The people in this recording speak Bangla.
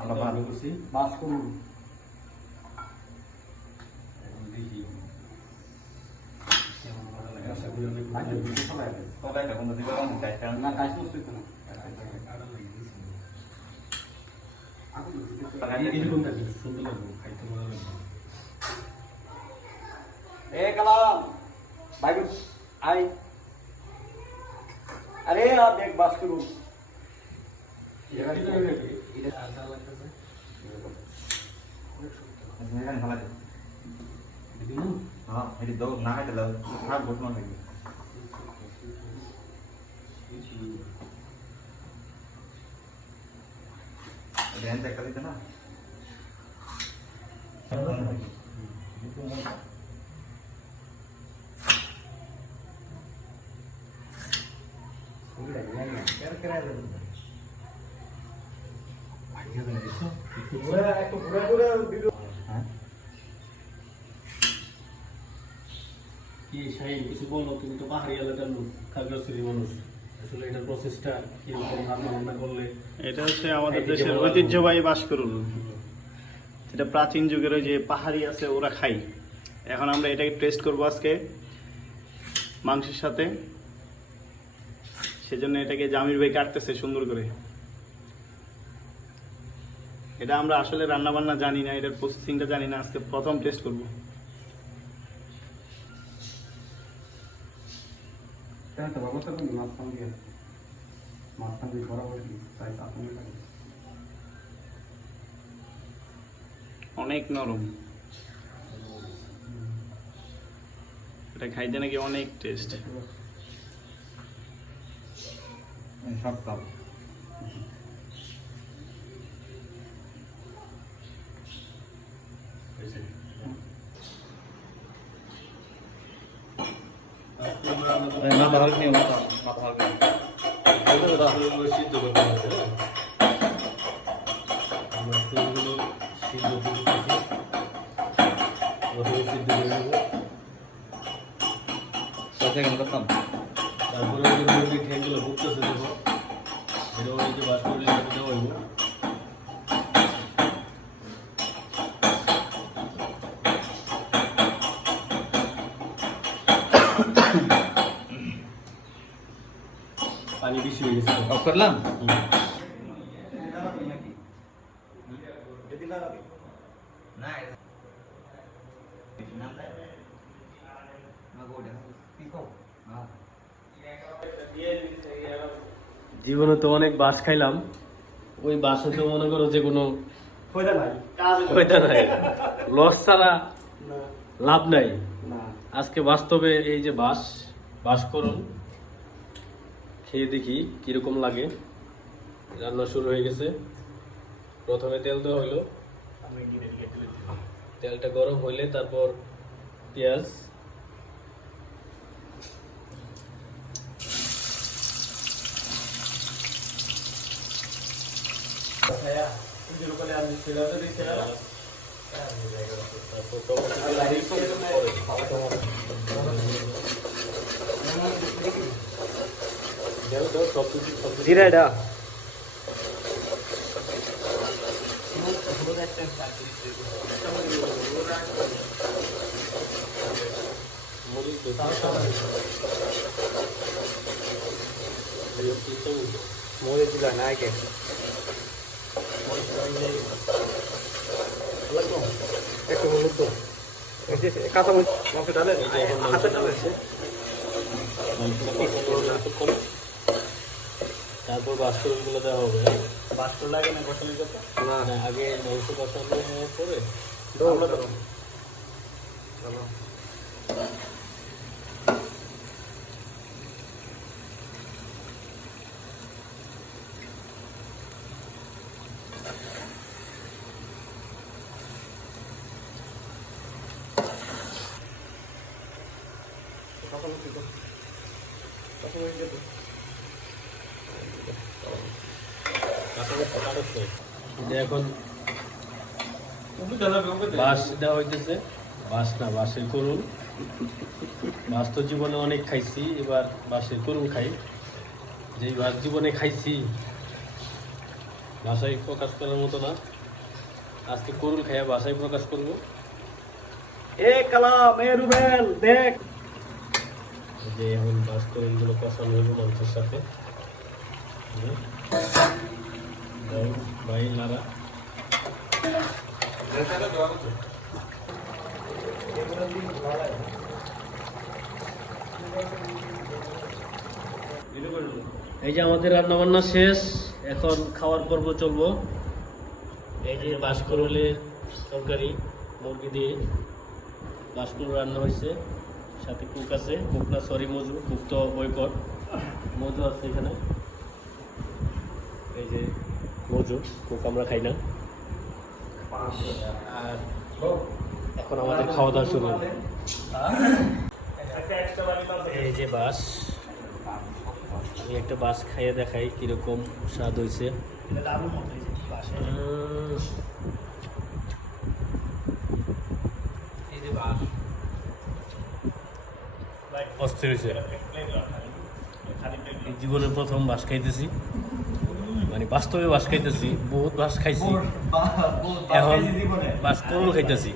আমরা ভালো করছি বাস করুন দেখি না কাজ করছি তো এরকম থাকে সুন্দর লাগবে খাইতে ভালো লাগবে এ কালাম ভাই আই अरे आप देख बात करूं ये अच्छा लगता है इसमें क्या निकाला देखो हां मेरी दो ना है तो हां घुटना लगी ध्यान से कर लेते ना কি শাহিন কিছু বলো তুমি তো পাহাড়ি এলাকার লোক খাগড়াছড়ির মানুষ আসলে এটার প্রসেসটা কিরকম রান্না করলে এটা হচ্ছে আমাদের দেশের ঐতিহ্যবাহী বাঁশকুড়ুল যেটা প্রাচীন যুগের ওই যে পাহাড়ি আছে ওরা খাই এখন আমরা এটাকে টেস্ট করবো আজকে মাংসের সাথে সেজন্য এটাকে জামির ভাই কাটতেছে সুন্দর করে এটা আমরা আসলে রান্না বান্না জানি না এটার প্রসেসিংটা জানি না আজকে প্রথম টেস্ট করব কেন তো বাবা তো মাছ দিয়ে বরাবর সাইজ আপনি লাগে অনেক নরম এটা খাইতে নাকি অনেক টেস্ট সব কাপ মাথা হালকা নিয়ে মাথা হালকা সিদ্ধ করতে হবে আমরা ফুলগুলো সিদ্ধ করতেছি ওটাও সিদ্ধ করে নেবো করতাম তারপরে ওই যে মুরগি ঠেঙ্গুলো ভুগতেছে দেখো এটা ওই যে বাস করলে দেওয়া হইব পানি বেশি হয়ে গেছে অফ করলাম জীবনে তো অনেক বাস খাইলাম ওই বাসে তো মনে করো যে কোনো ফায়দা নাই লস ছাড়া লাভ নাই আজকে বাস্তবে এই যে বাস করুন খেয়ে দেখি কিরকম লাগে রান্না শুরু হয়ে গেছে প্রথমে তেল দেওয়া হইলো তেলটা গরম হইলে তারপর পেঁয়াজ জিরা এটা মরিচ দিলা না আগে একটু হলুদ তো কাঁচা মরিচ মাংস ডালে হাতে ডালে তারপর বাস্করগুলো দেওয়া হবে বাস্কর লাগে না কষানোর কথা না আগে মাংস কষানো পরে এখন বাঁশ দেওয়া হইতেছে বাঁশ না বাঁশের করুন বাঁশ তো জীবনে অনেক খাইছি এবার বাঁশের করুন খাই যেই বাঁশ জীবনে খাইছি ভাষায় প্রকাশ করার মতো না। আজকে করুন খাইয়া ভাষায় প্রকাশ করবো। এ কালাম, এ রুবেল, দেখ। যে এখন মাছ করুনগুলো কষানো হইব মাংসের সাথে। ভাই লারা এই যে আমাদের রান্না বান্না শেষ, এখন খাওয়ার পর্ব চলবো। এই যে বাঁশকরুলের তরকারি, মুরগি দিয়ে বাঁশকরুল রান্না হয়েছে, সাথে কুক আছে, কুক না সরি মজু, কুক তো বয়কট, মজু আছে এখানে। এই যে মজু, কুক আমরা খাই না। আর এখন আমাদের খাওয়া দাওয়া শুরু। এই যে বাঁশ, আমি একটা বাঁশ খাইয়ে দেখাই কিরকম স্বাদ হয়েছে। অস্থির হয়েছে। জীবনের প্রথম বাঁশ খাইতেছি, মানে বাস্তবে বাঁশ খাইতেছি। বহুত বাঁশ খাইছি, এখন বাঁশ করুল খাইতেছি।